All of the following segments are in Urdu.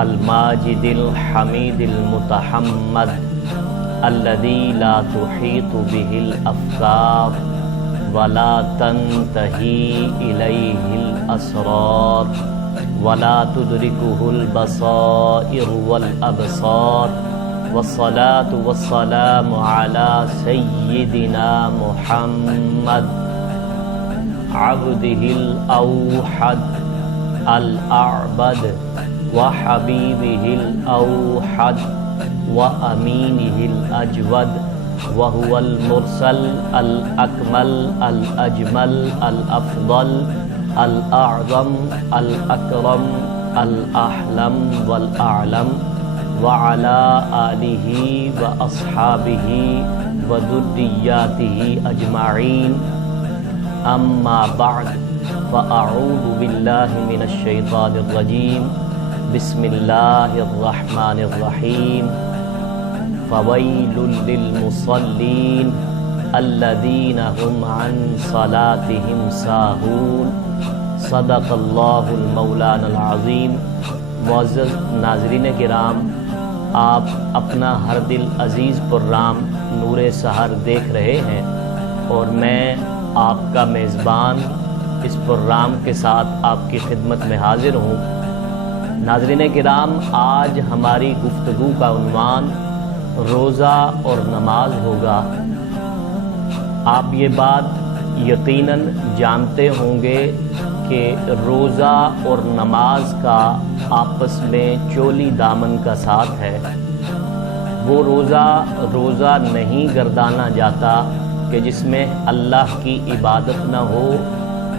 الماجد الحمید المتحمد الذي لا تحيط به الأفكار ولا تنتهي إليه الأسرار ولا تدركه البصائر والأبصار والصلاة والسلام على سيدنا محمد عبده الأوحد الأعبد وحبيبه الأوحد وأمينه الأجود وهو المرسل الأكمل الأجمل الأفضل الأعظم الأكرم الأحلم والأعلم وعلى آله وأصحابه وذرياته أجمعين أما بعد فأعوذ بالله من الشيطان الرجيم بسم الله الرحمن الرحيم فويل للمصلين الذين هم عن صلاتهم ساهون صدق الله المولانا العظيم۔ معزز ناظرین کرام، آپ اپنا ہر دل عزیز پررام نور سحر دیکھ رہے ہیں اور میں آپ کا میزبان اس پروگرام کے ساتھ آپ کی خدمت میں حاضر ہوں۔ ناظرین کرام، آج ہماری گفتگو کا عنوان روزہ اور نماز ہوگا۔ آپ یہ بات یقیناً جانتے ہوں گے کہ روزہ اور نماز کا آپس میں چولی دامن کا ساتھ ہے۔ وہ روزہ نہیں گردانا جاتا کہ جس میں اللہ کی عبادت نہ ہو،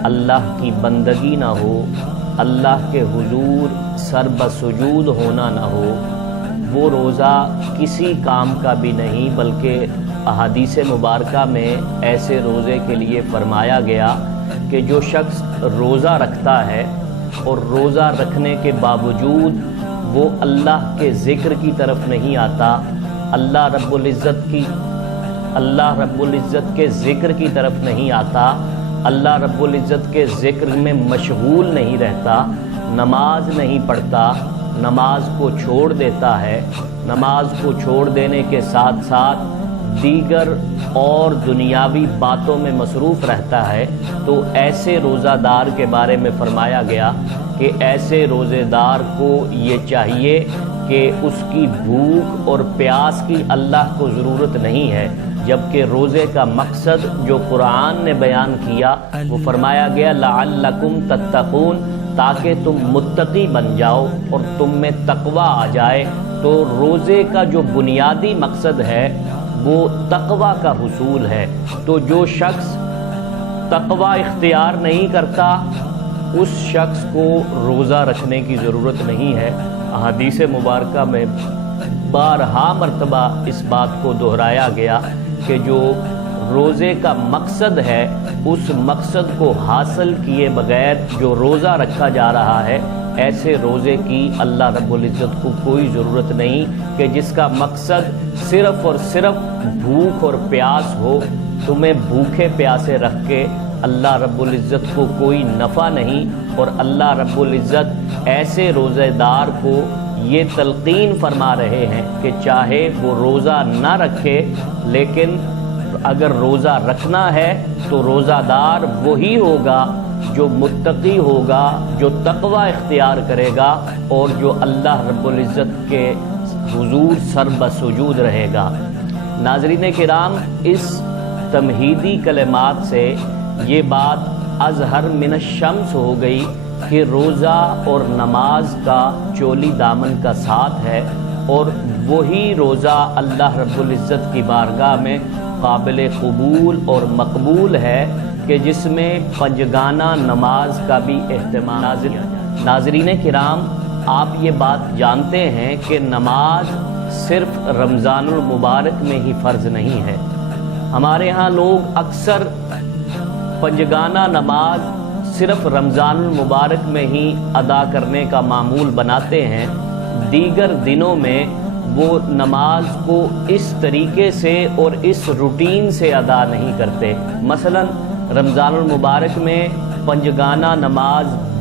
اللہ کی بندگی نہ ہو، اللہ کے حضور سر بسجود ہونا نہ ہو۔ وہ روزہ کسی کام کا بھی نہیں، بلکہ احادیث مبارکہ میں ایسے روزے کے لیے فرمایا گیا کہ جو شخص روزہ رکھتا ہے اور روزہ رکھنے کے باوجود وہ اللہ کے ذکر کی طرف نہیں آتا، اللہ رب العزت کے ذکر کی طرف نہیں آتا، اللہ رب العزت کے ذکر میں مشغول نہیں رہتا، نماز نہیں پڑھتا، نماز کو چھوڑ دیتا ہے، نماز کو چھوڑ دینے کے ساتھ ساتھ دیگر اور دنیاوی باتوں میں مصروف رہتا ہے، تو ایسے روزہ دار کے بارے میں فرمایا گیا کہ ایسے روزے دار کو یہ چاہیے کہ اس کی بھوک اور پیاس کی اللہ کو ضرورت نہیں ہے، جبکہ روزے کا مقصد جو قرآن نے بیان کیا وہ فرمایا گیا لعلکم تتقون، تاکہ تم متقی بن جاؤ اور تم میں تقوی آ جائے۔ تو روزے کا جو بنیادی مقصد ہے وہ تقوی کا حصول ہے۔ تو جو شخص تقوی اختیار نہیں کرتا اس شخص کو روزہ رکھنے کی ضرورت نہیں ہے۔ احادیث مبارکہ میں بارہا مرتبہ اس بات کو دہرایا گیا کہ جو روزے کا مقصد ہے اس مقصد کو حاصل کیے بغیر جو روزہ رکھا جا رہا ہے، ایسے روزے کی اللہ رب العزت کو کوئی ضرورت نہیں کہ جس کا مقصد صرف اور صرف بھوک اور پیاس ہو۔ تمہیں بھوکے پیاسے رکھ کے اللہ رب العزت کو کوئی نفع نہیں، اور اللہ رب العزت ایسے روزے دار کو یہ تلقین فرما رہے ہیں کہ چاہے وہ روزہ نہ رکھے، لیکن اگر روزہ رکھنا ہے تو روزہ دار وہی ہوگا جو متقی ہوگا، جو تقوی اختیار کرے گا اور جو اللہ رب العزت کے حضور سر بسجود رہے گا۔ ناظرین کرام، اس تمہیدی کلمات سے یہ بات اظہر من الشمس ہو گئی کہ روزہ اور نماز کا چولی دامن کا ساتھ ہے، اور وہی روزہ اللہ رب العزت کی بارگاہ میں قابل قبول اور مقبول ہے کہ جس میں پنجگانہ نماز کا بھی اہتمام۔ ناظرین کرام، آپ یہ بات جانتے ہیں کہ نماز صرف رمضان المبارک میں ہی فرض نہیں ہے۔ ہمارے ہاں لوگ اکثر پنجگانہ نماز صرف رمضان المبارک میں ہی ادا کرنے کا معمول بناتے ہیں، دیگر دنوں میں وہ نماز کو اس طریقے سے اور اس روٹین سے ادا نہیں کرتے۔ مثلا رمضان المبارک میں پنجگانہ نماز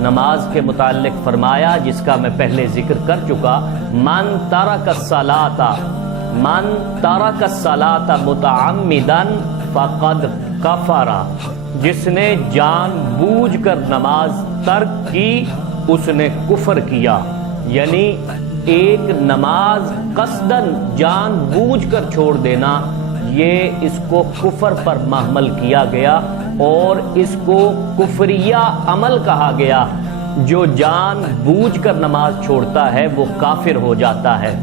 نماز کے متعلق فرمایا جس کا میں پہلے ذکر کر چکا، من ترک الصلاۃ متعمدا فقد کفر، جس نے جان بوجھ کر نماز ترک کی اس نے کفر کیا۔ یعنی ایک نماز قصدن جان بوجھ کر چھوڑ دینا، یہ اس کو کفر پر محمل کیا گیا اور اس کو کفریہ عمل کہا گیا۔ جو جان بوجھ کر نماز چھوڑتا ہے وہ کافر ہو جاتا ہے۔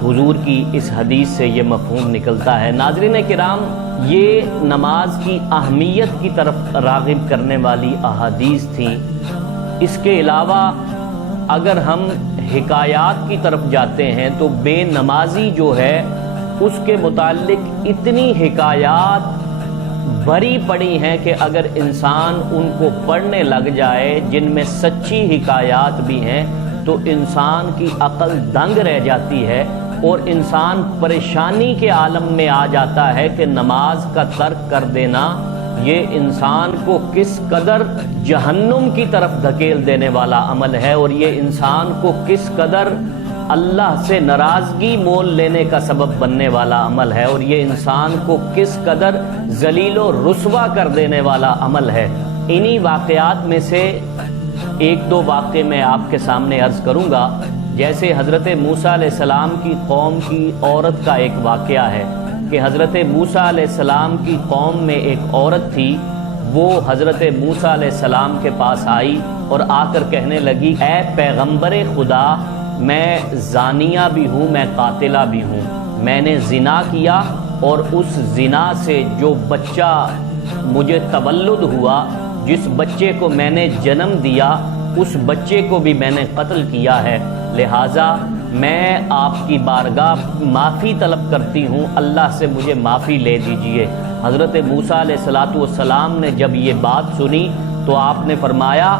حضور کی اس حدیث سے یہ مفہوم نکلتا ہے۔ ناظرین کرام، یہ نماز کی اہمیت کی طرف راغب کرنے والی احادیث تھیں۔ اس کے علاوہ اگر ہم حکایات کی طرف جاتے ہیں تو بے نمازی جو ہے اس کے متعلق اتنی حکایات بھری پڑی ہیں کہ اگر انسان ان کو پڑھنے لگ جائے، جن میں سچی حکایات بھی ہیں، تو انسان کی عقل دنگ رہ جاتی ہے اور انسان پریشانی کے عالم میں آ جاتا ہے کہ نماز کا ترک کر دینا یہ انسان کو کس قدر جہنم کی طرف دھکیل دینے والا عمل ہے، اور یہ انسان کو کس قدر اللہ سے ناراضگی مول لینے کا سبب بننے والا عمل ہے، اور یہ انسان کو کس قدر ذلیل و رسوا کر دینے والا عمل ہے۔ انہی واقعات میں سے ایک دو واقعے میں آپ کے سامنے عرض کروں گا۔ جیسے حضرت موسیٰ علیہ السلام کی قوم کی عورت کا ایک واقعہ ہے کہ حضرت موسیٰ علیہ السلام کی قوم میں ایک عورت تھی، وہ حضرت موسیٰ علیہ السلام کے پاس آئی اور آ کر کہنے لگی، اے پیغمبر خدا، میں زانیہ بھی ہوں، میں قاتلہ بھی ہوں، میں نے زنا کیا اور اس زنا سے جو بچہ مجھے تولد ہوا، جس بچے کو میں نے جنم دیا، اس بچے کو بھی میں نے قتل کیا ہے، لہٰذا میں آپ کی بارگاہ معافی طلب کرتی ہوں، اللہ سے مجھے معافی لے دیجئے۔ حضرت موسیٰ علیہ السلام نے جب یہ بات سنی تو آپ نے فرمایا،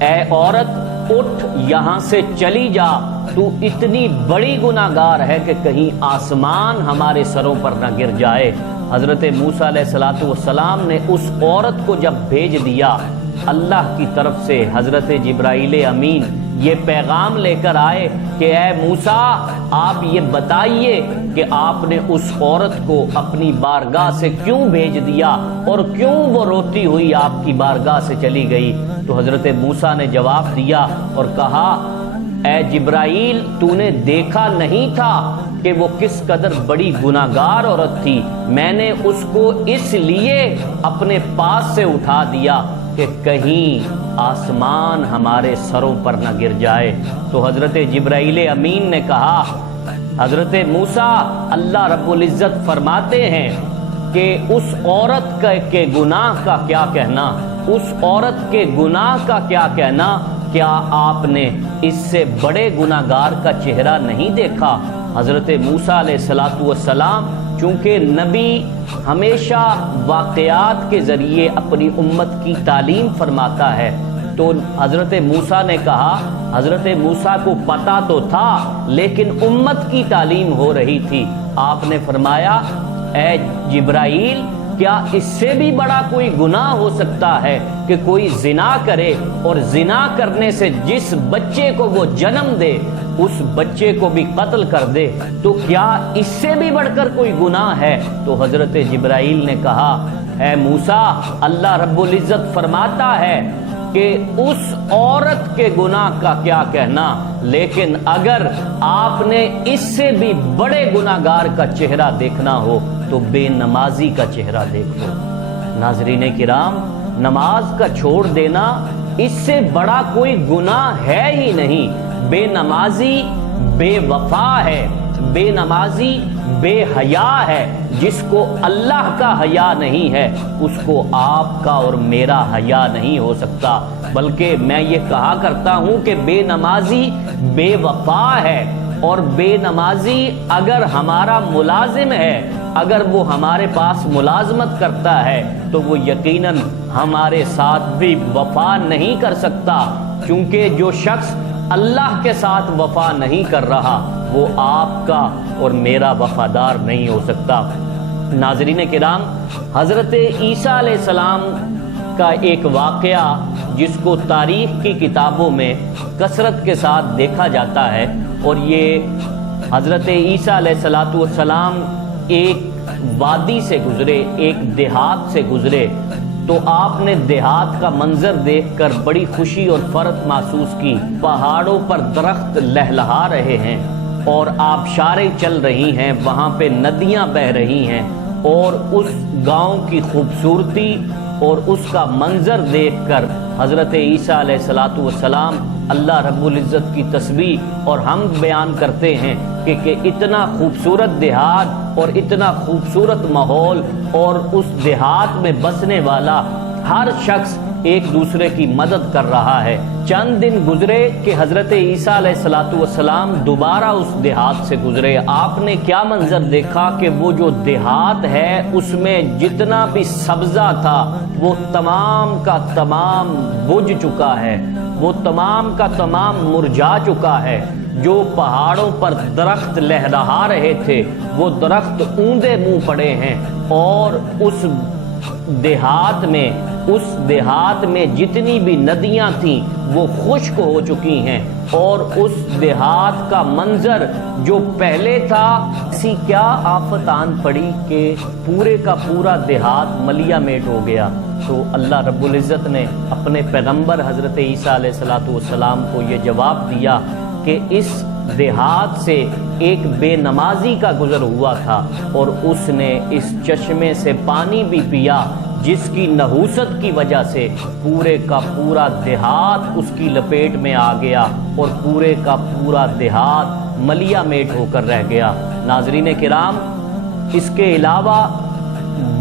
اے عورت اٹھ یہاں سے چلی جا، تو اتنی بڑی گناہگار ہے کہ کہیں آسمان ہمارے سروں پر نہ گر جائے۔ حضرت موسیٰ علیہ السلام نے اس عورت کو جب بھیج دیا، اللہ کی طرف سے حضرت جبرائیل امین یہ پیغام لے کر آئے کہ اے موسیٰ، آپ یہ بتائیے کہ آپ نے اس عورت کو اپنی بارگاہ سے کیوں بھیج دیا اور کیوں وہ روتی ہوئی آپ کی بارگاہ سے چلی گئی۔ تو حضرت موسیٰ نے جواب دیا اور کہا، اے جبرائیل، تو نے دیکھا نہیں تھا کہ وہ کس قدر بڑی گناہگار عورت تھی، میں نے اس کو اس لیے اپنے پاس سے اٹھا دیا کہ کہیں آسمان ہمارے سروں پر نہ گر جائے۔ تو حضرت جبرائیل امین نے کہا، حضرت موسیٰ، اللہ رب العزت فرماتے ہیں کہ اس عورت کے گناہ کا کیا کہنا، اس عورت کے گناہ کا کیا کہنا، کیا آپ نے اس سے بڑے گناہگار کا چہرہ نہیں دیکھا؟ حضرت موسیٰ علیہ السلام چونکہ نبی ہمیشہ واقعات کے ذریعے اپنی امت کی تعلیم فرماتا ہے، تو حضرت موسیٰ نے کہا، حضرت موسیٰ کو پتہ تو تھا لیکن امت کی تعلیم ہو رہی تھی۔ آپ نے فرمایا، اے جبرائیل، کیا اس سے بھی بڑا کوئی گناہ ہو سکتا ہے کہ کوئی زنا کرے اور زنا کرنے سے جس بچے کو وہ جنم دے اس بچے کو بھی قتل کر دے، تو کیا اس سے بھی بڑھ کر کوئی گناہ ہے؟ تو حضرت جبرائیل نے کہا، اے موسیٰ، اللہ رب العزت فرماتا ہے کہ اس عورت کے گناہ کا کیا کہنا، لیکن اگر آپ نے اس سے بھی بڑے گناہگار کا چہرہ دیکھنا ہو تو بے نمازی کا چہرہ دیکھو۔ ناظرین کرام، نماز کا چھوڑ دینا اس سے بڑا کوئی گناہ ہے ہی نہیں۔ بے نمازی بے وفا ہے، بے نمازی بے حیا ہے، جس کو اللہ کا حیا نہیں ہے اس کو آپ کا اور میرا حیا نہیں ہو سکتا، بلکہ میں یہ کہا کرتا ہوں کہ بے نمازی بے وفا ہے، اور بے نمازی اگر ہمارا ملازم ہے، اگر وہ ہمارے پاس ملازمت کرتا ہے تو وہ یقیناً ہمارے ساتھ بھی وفا نہیں کر سکتا، کیونکہ جو شخص اللہ کے ساتھ وفا نہیں کر رہا وہ آپ کا اور میرا وفادار نہیں ہو سکتا۔ ناظرین کرام، حضرت عیسیٰ علیہ السلام کا ایک واقعہ جس کو تاریخ کی کتابوں میں کثرت کے ساتھ دیکھا جاتا ہے، اور یہ حضرت عیسیٰ علیہ السلام ایک وادی سے گزرے، ایک دیہات سے گزرے، تو آپ نے دیہات کا منظر دیکھ کر بڑی خوشی اور فرحت محسوس کی۔ پہاڑوں پر درخت لہلہا رہے ہیں اور آبشاریں چل رہی ہیں، وہاں پہ ندیاں بہہ رہی ہیں، اور اس گاؤں کی خوبصورتی اور اس کا منظر دیکھ کر حضرت عیسیٰ علیہ السلام اللہ رب العزت کی تسبیح اور حمد بیان کرتے ہیں کہ اتنا خوبصورت دیہات اور اتنا خوبصورت ماحول، اور اس دیہات میں بسنے والا ہر شخص ایک دوسرے کی مدد کر رہا ہے۔ چند دن گزرے کہ حضرت عیسیٰ علیہ السلام دوبارہ اس دیہات سے گزرے۔ آپ نے کیا منظر دیکھا کہ وہ جو دیہات ہے اس میں جتنا بھی سبزہ تھا وہ تمام کا تمام بجھ چکا ہے، وہ تمام کا تمام مرجھا چکا ہے۔ جو پہاڑوں پر درخت لہرا رہے تھے وہ درخت اوندے منہ پڑے ہیں، اور اس دیہات میں جتنی بھی ندیاں تھیں وہ خشک ہو چکی ہیں، اور اس دیہات کا منظر جو پہلے تھا، ایسی کیا آفت آن پڑی کہ پورے کا پورا دیہات ملیا میٹ ہو گیا۔ تو اللہ رب العزت نے اپنے پیغمبر حضرت عیسیٰ علیہ السلام کو یہ جواب دیا کہ اس دیہات سے ایک بے نمازی کا گزر ہوا تھا، اور اس نے اس چشمے سے پانی بھی پیا، جس کی نحوست کی وجہ سے پورے کا پورا دیہات اس کی لپیٹ میں آ گیا، اور پورے کا پورا دیہات ملیا میٹ ہو کر رہ گیا۔ ناظرین کرام، اس کے علاوہ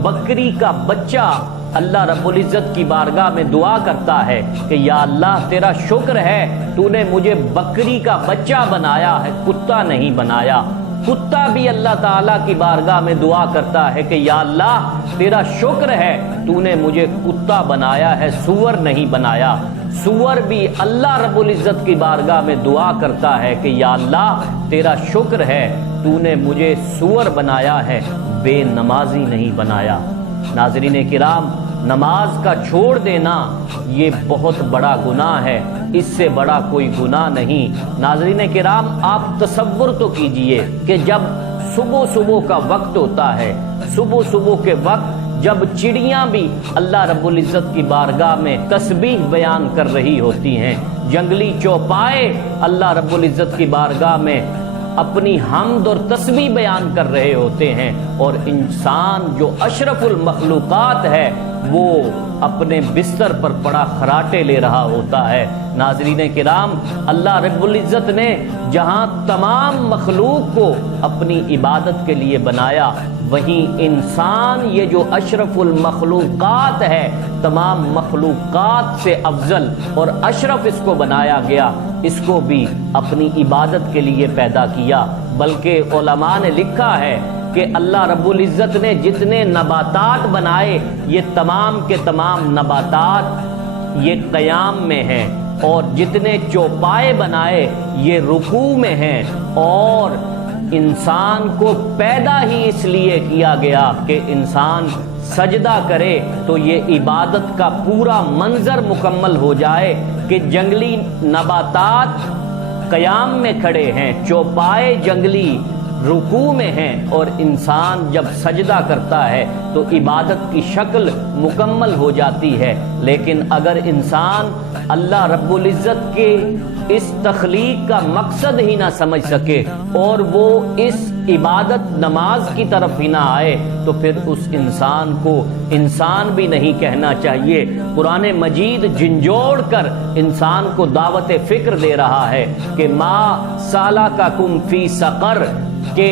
بکری کا بچہ اللہ رب العزت کی بارگاہ میں دعا کرتا ہے کہ یا اللہ تیرا شکر ہے تو نے مجھے بکری کا بچہ بنایا ہے، کتا نہیں بنایا۔ کتا بھی اللہ تعالیٰ کی بارگاہ میں دعا کرتا ہے کہ یا اللہ تیرا شکر ہے تو نے مجھے کتا بنایا ہے، سور نہیں بنایا۔ سور بھی اللہ رب العزت کی بارگاہ میں دعا کرتا ہے کہ یا اللہ تیرا شکر ہے تو نے مجھے سور بنایا ہے، بے نمازی نہیں بنایا۔ ناظرین کرام، نماز کا چھوڑ دینا یہ بہت بڑا گناہ ہے، اس سے بڑا کوئی گناہ نہیں۔ ناظرین کرام، آپ تصور تو کیجئے کہ جب صبح کا وقت ہوتا ہے، صبح کے وقت جب چڑیاں بھی اللہ رب العزت کی بارگاہ میں تسبیح بیان کر رہی ہوتی ہیں، جنگلی چوپائے اللہ رب العزت کی بارگاہ میں اپنی حمد اور تسبیح بیان کر رہے ہوتے ہیں، اور انسان جو اشرف المخلوقات ہے وہ اپنے بستر پر پڑا خراٹے لے رہا ہوتا ہے۔ ناظرین کرام، اللہ رب العزت نے جہاں تمام مخلوق کو اپنی عبادت کے لیے بنایا، وہیں انسان یہ جو اشرف المخلوقات ہے، تمام مخلوقات سے افضل اور اشرف اس کو بنایا گیا، اس کو بھی اپنی عبادت کے لیے پیدا کیا۔ بلکہ علماء نے لکھا ہے کہ اللہ رب العزت نے جتنے نباتات بنائے، یہ تمام کے تمام نباتات یہ قیام میں ہیں، اور جتنے چوپائے بنائے یہ رکوع میں ہیں، اور انسان کو پیدا ہی اس لیے کیا گیا کہ انسان سجدہ کرے تو یہ عبادت کا پورا منظر مکمل ہو جائے کہ جنگلی نباتات قیام میں کھڑے ہیں، چوپائے جنگلی رکوع میں ہیں، اور انسان جب سجدہ کرتا ہے تو عبادت کی شکل مکمل ہو جاتی ہے۔ لیکن اگر انسان اللہ رب العزت کے اس تخلیق کا مقصد ہی نہ سمجھ سکے اور وہ اس عبادت نماز کی طرف ہی نہ آئے، تو پھر اس انسان کو انسان بھی نہیں کہنا چاہیے۔ قرآن مجید جھنجھوڑ کر انسان کو دعوت فکر دے رہا ہے کہ ما سالککم فی سقر، کہ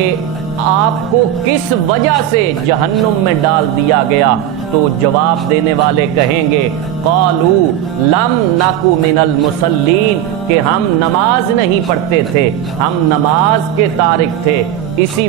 آپ کو کس وجہ سے جہنم میں ڈال دیا گیا، تو جواب دینے والے کہیں گے قالوا لم نکو من المصلین، کہ ہم نماز نہیں پڑھتے تھے، ہم نماز کے تارک تھے، اسی